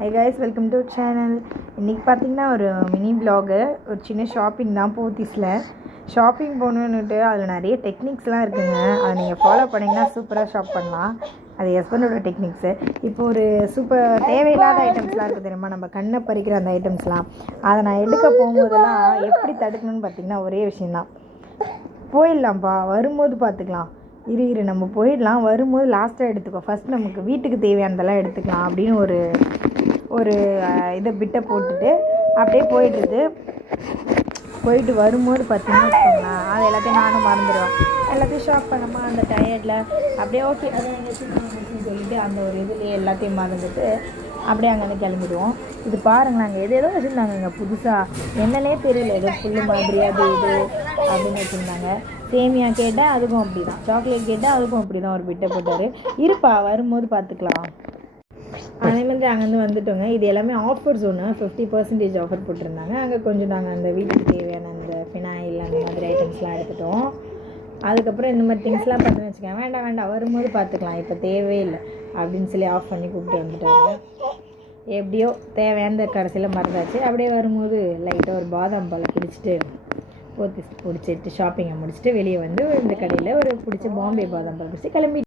Hi guys, welcome to channel. இன்றைக்கி பார்த்திங்கன்னா ஒரு மினி வ்ளாகு, ஒரு சின்ன ஷாப்பிங் தான். போத்தீஸில் ஷாப்பிங் போகணுன்னுட்டு அதில் நிறைய டெக்னிக்ஸ்லாம் இருக்குதுங்க. அதை நீங்கள் ஃபாலோ பண்ணிங்கன்னா சூப்பராக ஷாப் பண்ணலாம். அது ஹஸ்பண்டோட டெக்னிக்ஸு. இப்போ ஒரு தேவையில்லாத ஐட்டம்ஸ்லாம் இருக்குது தெரியுமா, நம்ம கண்ணை பறிக்கிற அந்த ஐட்டம்ஸ்லாம். அதை நான் எடுக்க போகும்போதெல்லாம் எப்படி தடுக்கணும்னு பார்த்திங்கன்னா ஒரே விஷயந்தான். போயிடலாம்ப்பா, வரும்போது பார்த்துக்கலாம், இரு நம்ம போயிடலாம், வரும்போது லாஸ்ட்டாக எடுத்துக்கோ, ஃபஸ்ட் நமக்கு வீட்டுக்கு தேவையானதெல்லாம் எடுத்துக்கலாம் அப்படின்னு ஒரு இதை பிட்டை போட்டுட்டு அப்படியே போயிட்டு வரும்போது பார்த்தீங்கன்னா வச்சுக்கோங்களேன், அது எல்லாத்தையும் நானும் மறந்துடுவேன். எல்லாத்தையும் ஷாப் பண்ணோமா அந்த டயர்டில் அப்படியே ஓகே அதை எங்கள் சொல்லிவிட்டு அந்த ஒரு இதுலேயே எல்லாத்தையும் மறந்துட்டு அப்படியே அங்கேருந்து கிளம்பிடுவோம். இது பாருங்கள், நாங்கள் ஏதோ வச்சுருந்தாங்க இங்கே புதுசாக, என்னன்னே தெரியல, ஏதோ புல்லு மாதிரி அது இது அப்படின்னு வச்சுருந்தாங்க. சேமியா கேட்டால் அதுக்கும் அப்படி தான், சாக்லேட் கேட்டால் அதுக்கும் அப்படி தான் ஒரு பிட்டை போட்டார். இருப்பா, வரும்போது பார்த்துக்கலாம். அதே மாதிரி அங்கேருந்து வந்துட்டோங்க. இது எல்லாமே ஆஃபர் ஒன்று 50% ஆஃபர் போட்டிருந்தாங்க. அங்கே கொஞ்சம் நாங்கள் அந்த வீட்டுக்கு தேவையான அந்த ஃபினாயில் அந்த மாதிரி ஐட்டம்ஸ்லாம் எடுத்துட்டோம். அதுக்கப்புறம் இந்த மாதிரி திங்ஸ்லாம் பார்த்துன்னு வச்சுக்கேன், வேண்டாம் வரும்போது பார்த்துக்கலாம், இப்போ தேவையில்லை அப்படின்னு சொல்லி ஆஃப் பண்ணி கூப்பிட்டு வந்துட்டாங்க. எப்படியோ தேவையான கடைசியில் மறந்தாச்சு. அப்படியே வரும்போது லைட்டாக ஒரு பாதாம் பாலை குடிச்சிட்டு போத்தீஸ் பிடிச்சிட்டு ஷாப்பிங்கை முடிச்சுட்டு வெளியே வந்து இந்த கடையில் ஒரு பிடிச்ச பாம்பே பாதாம் பால் குடிச்சு கிளம்பி